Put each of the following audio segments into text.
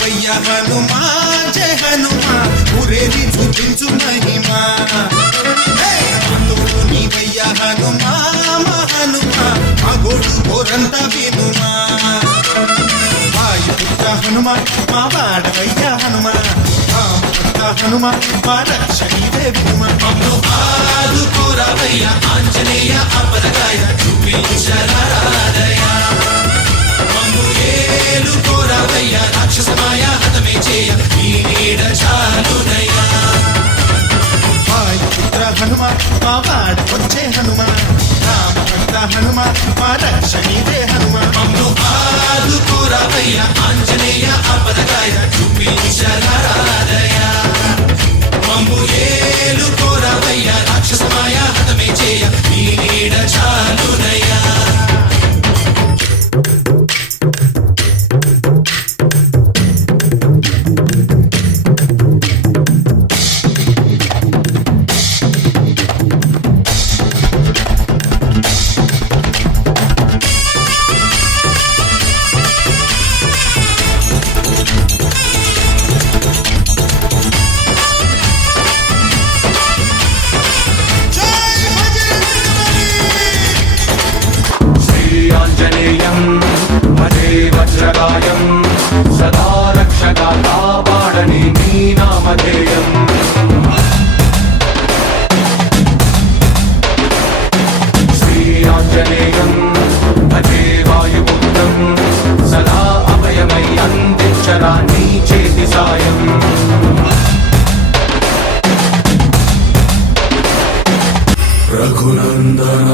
రావయ్య హనుమా జయ హనుమా ఊరేది చూపించు మహిమా అందుకు నీవయ్య హనుమా మా హనుమా మా గోడు కోరంత వినుమా వాయుపుత్ర హనుమా మా వాడవయ్య హనుమా రామపుత్ర హనుమా మా రక్షణీదే వినుమా మమ్ము ఆదుకోరావయ్య ఆంజనేయ అపదగాయ చూపించరాదయ మమ్ము ఏలుకోరావయ్య రాక్షసమాయ హతమే చేయ ఈ నీడ చాలునయ వాయుపుత్ర హనుమా మా వాడవచ్చే హనుమా రామభక్త హనుమా మా రక్షణీదే హనుమా మమ్ము ఆదుకోరావయ్య ఆంజనేయ అపదగాయ చూపించరాదయ మమ్ము ఏలుకోరావయ్య రాక్షసమాయ హతమే చేయ ఈ నీడ చాలునయ వజ్రగాయం సదా రక్షగా కాపాడని నీ నామధేయం శ్రీ ఆంజనేయం భజే వాయుపుత్రం సదా అభయమై అందించరా నీ చేతి సాయం రఘునందన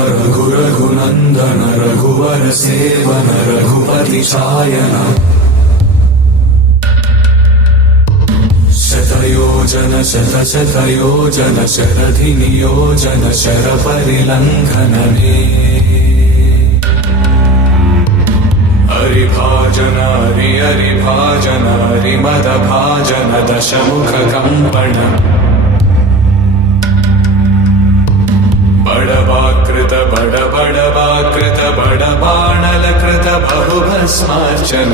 రఘునందన రఘువర సేవన రఘుపతి ఛాయన శతయోజన శతయోజన శరధి నియోజన శర పరిలంఘననే హరిభాజన హరిభాజన హరిమద భాజన దశముఖ కంపణ బడబాకృత బడబాణలకృత బహుభస్మార్చన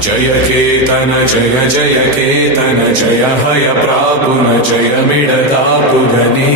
జయ కేతన జయ జయ కేతన జయ హయ ప్రాపున జయ మిడదాపుగనే